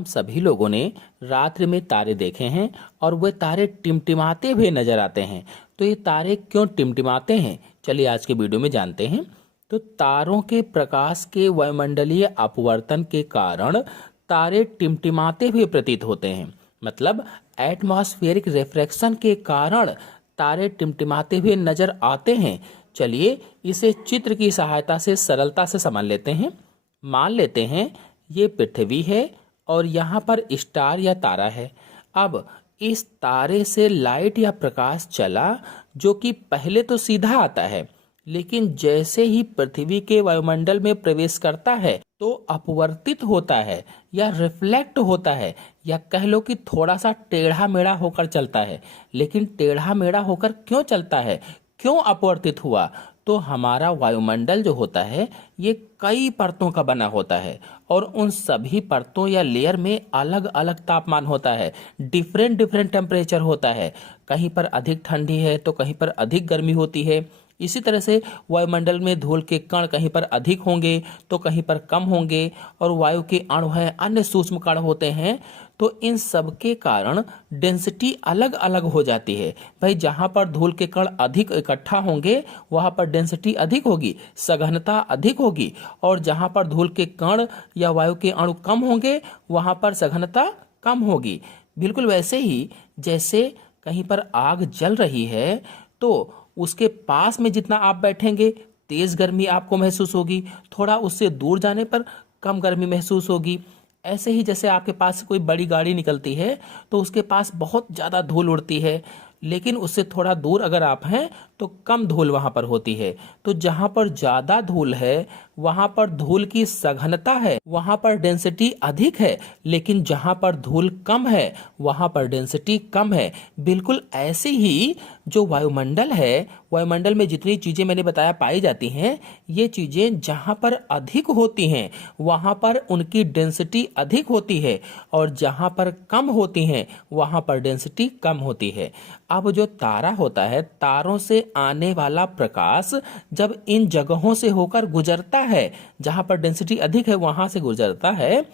हम सभी लोगों ने रात्रि में तारे देखे हैं और वे तारे टिमटिमाते हुए नजर आते हैं। तो ये तारे क्यों टिमटिमाते हैं, चलिए आज के वीडियो में जानते हैं। तो तारों के प्रकाश के वायुमंडलीय अपवर्तन के कारण तारे टिमटिमाते हुए प्रतीत होते हैं। मतलब एटमॉस्फेरिक रिफ्रैक्शन के कारण तारे टिमटिमाते हुए नजर आते हैं। चलिए इसे चित्र की सहायता से सरलता से समझ लेते हैं। मान लेते हैं ये पृथ्वी है और यहाँ पर स्टार या तारा है। अब इस तारे से लाइट या प्रकाश चला जो कि पहले तो सीधा आता है, लेकिन जैसे ही पृथ्वी के वायुमंडल में प्रवेश करता है तो अपवर्तित होता है या रिफ्लेक्ट होता है, या कह लो कि थोड़ा सा टेढ़ा मेढ़ा होकर चलता है। लेकिन टेढ़ा मेढ़ा होकर क्यों चलता है, क्यों अपवर्तित हुआ? तो हमारा वायुमंडल जो होता है ये कई परतों का बना होता है और उन सभी परतों या लेयर में अलग अलग तापमान होता है, डिफरेंट डिफरेंट टेम्परेचर होता है। कहीं पर अधिक ठंडी है तो कहीं पर अधिक गर्मी होती है। इसी तरह से वायुमंडल में धूल के कण कहीं पर अधिक होंगे तो कहीं पर कम होंगे, और वायु के अणु हैं, अन्य सूक्ष्म कण होते हैं। तो इन सब के कारण डेंसिटी अलग अलग हो जाती है। भाई जहाँ पर धूल के कण अधिक इकट्ठा होंगे वहाँ पर डेंसिटी अधिक होगी, सघनता अधिक होगी, और जहाँ पर धूल के कण या वायु के अणु कम होंगे वहाँ पर सघनता कम होगी। बिल्कुल वैसे ही जैसे कहीं पर आग जल रही है तो उसके पास में जितना आप बैठेंगे तेज गर्मी आपको महसूस होगी, थोड़ा उससे दूर जाने पर कम गर्मी महसूस होगी। ऐसे ही जैसे आपके पास से कोई बड़ी गाड़ी निकलती है तो उसके पास बहुत ज़्यादा धूल उड़ती है, लेकिन उससे थोड़ा दूर अगर आप हैं तो कम धूल वहाँ पर होती है। तो जहाँ पर ज़्यादा धूल है वहाँ पर धूल की सघनता है, वहाँ पर डेंसिटी अधिक है, लेकिन जहाँ पर धूल कम है वहाँ पर डेंसिटी कम है। बिल्कुल ऐसे ही जो वायुमंडल है, वायुमंडल में जितनी चीज़ें मैंने बताया पाई जाती हैं, ये चीज़ें जहाँ पर अधिक होती हैं वहाँ पर उनकी डेंसिटी अधिक होती है, और जहाँ पर कम होती हैं वहाँ पर डेंसिटी कम होती है। अब जो तारा होता है, तारों से आने वाला प्रकाश जब इन जगहों से होकर गुजरता है, जहां पर डेंसिटी अधिक है वहां से गुजरता है,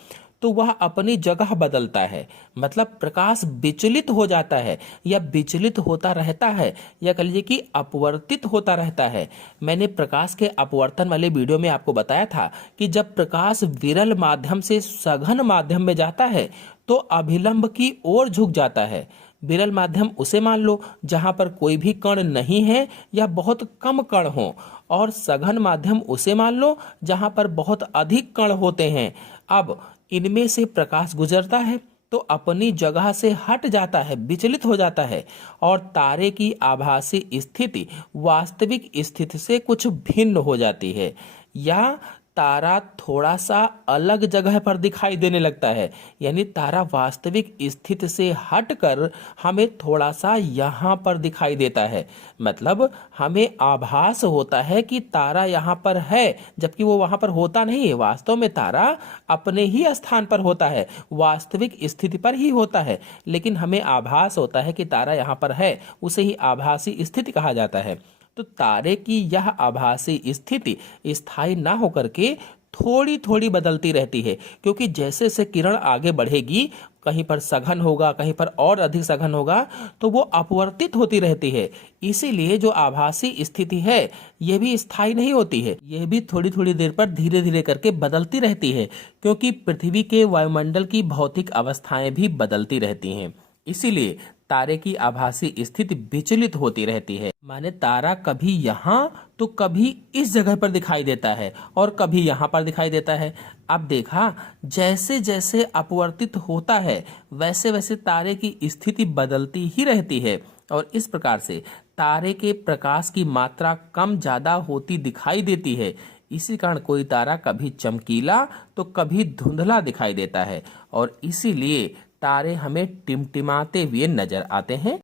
तो वह अपनी जगह बदलता है। मतलब प्रकाश विचलित हो जाता है या विचलित होता रहता है, या कह लीजिए कि अपवर्तित होता रहता है। मैंने प्रकाश के अपवर्तन वाले वीडियो में आपको बताया था कि जब प्रकाश विरल माध्यम से सघन माध्यम में जाता है तो अभिलंब की ओर झुक जाता है। विरल माध्यम उसे मान लो जहां पर कोई भी कण नहीं है या बहुत कम कण हो, और सघन माध्यम उसे मान लो जहां पर बहुत अधिक कण होते हैं। अब इनमें से प्रकाश गुजरता है तो अपनी जगह से हट जाता है, विचलित हो जाता है, और तारे की आभासी स्थिति वास्तविक स्थिति से कुछ भिन्न हो जाती है, या तारा थोड़ा सा अलग जगह पर दिखाई देने लगता है। यानी तारा वास्तविक स्थिति से हटकर हमें थोड़ा सा यहाँ पर दिखाई देता है। मतलब हमें आभास होता है कि तारा यहाँ पर है, जबकि वो वहाँ पर होता नहीं है। वास्तव में तारा अपने ही स्थान पर होता है, वास्तविक स्थिति पर ही होता है, लेकिन हमें आभास होता है कि तारा यहाँ पर है। उसे ही आभासी स्थिति कहा जाता है। तो तारे की यह आभासी स्थिति स्थायी ना होकर के थोड़ी थोड़ी बदलती रहती है, क्योंकि जैसे से किरण आगे बढ़ेगी, कहीं पर सघन होगा, कहीं पर और अधिक सघन होगा, तो वो अपवर्तित होती रहती है। इसीलिए जो आभासी स्थिति है ये भी स्थायी नहीं होती है, यह भी थोड़ी थोड़ी देर पर धीरे धीरे करके बदलती रहती है, क्योंकि पृथ्वी के वायुमंडल की भौतिक अवस्थाएं भी बदलती रहती हैं। इसीलिए तारे की आभासी स्थिति विचलित होती रहती है। माने तारा कभी यहाँ तो कभी इस जगह पर दिखाई देता है और कभी यहाँ पर दिखाई देता है। अब देखा, जैसे जैसे अपवर्तित होता है वैसे वैसे तारे की स्थिति बदलती ही रहती है, और इस प्रकार से तारे के प्रकाश की मात्रा कम ज्यादा होती दिखाई देती है। इसी कारण कोई तारा कभी चमकीला तो कभी धुंधला दिखाई देता है, और इसीलिए तारे हमें टिमटिमाते हुए नजर आते हैं।